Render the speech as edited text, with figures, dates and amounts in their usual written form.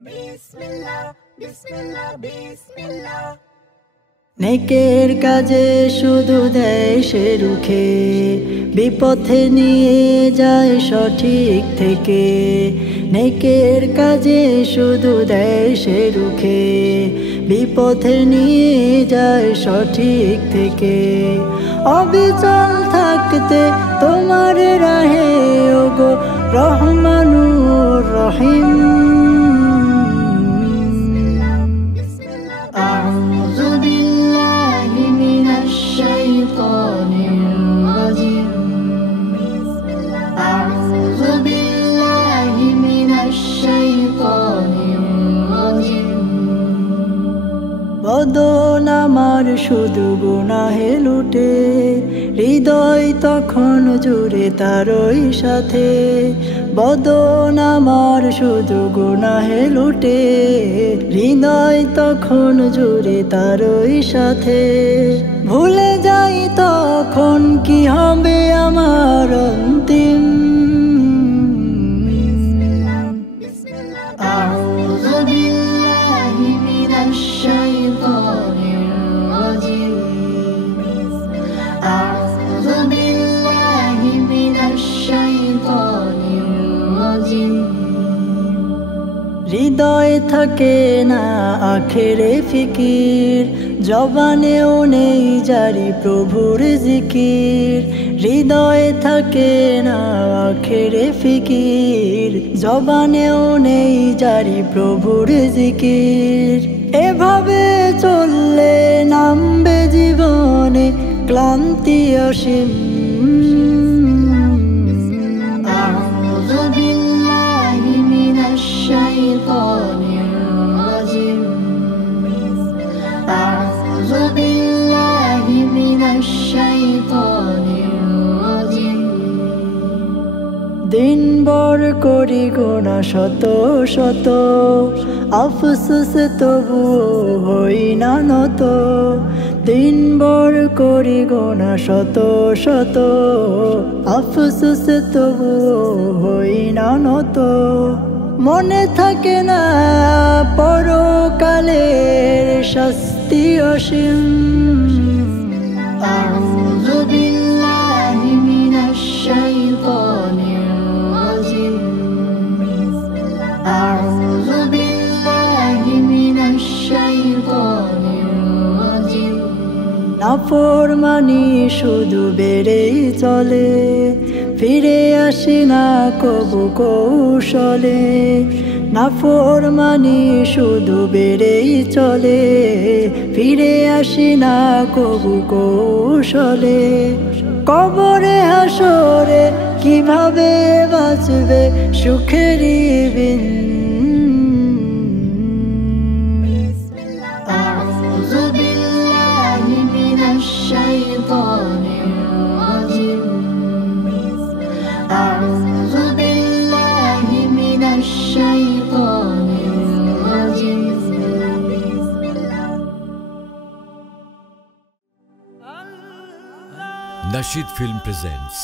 বিসমিল্লাহ বিসমিল্লাহ বিসমিল্লাহ। নেকের কাজে শুধু দেয় সে রুখে, বিপথে নিয়ে যায় সঠিক থেকে। নেকের কাজে শুধু দেয় সে রুখে, বিপথে নিয়ে যায় সঠিক থেকে। অবিচল থাকতে তোমার রাহে ওগো রহমানুর রহিম। বদন আমার শুধু গুনাহে লুটে, হৃদয় তখন জুড়ে তারই সাথে। বদন আমার শুধু গুনাহে লুটে, হৃদয় তখন জুড়ে তারই সাথে। ভুলে যাই তখন কি হবে আমার অন্তিম। হৃদয় থাকে না আখেরে ফিকির, জবানেও নেই জারি প্রভুর জিকির। হৃদয় থাকে না আখেরে ফিকির, জবানেও নেই জারি প্রভুর জিকির। এভাবে চললে নামবে জীবনে ক্লান্তি অসীম। দিনভর করি গোনা শত শত, আফসোস তবুও হই না নত। দিনভর করি গোনা শত শত, আফসোস তবুও হই না নত। মনে থাকে না পরকালের শাস্তি অসীম। নাফরমানি শুধু বেড়েই চলে, ফিরে আসি না কবু কৌশলে। নাফরমানি শুধু বেড়েই চলে, ফিরে আসি না কবু কৌশলে। কবরে হাসরে কিভাবে বাঁচবে সুখেরই বিন। Nasheed Film presents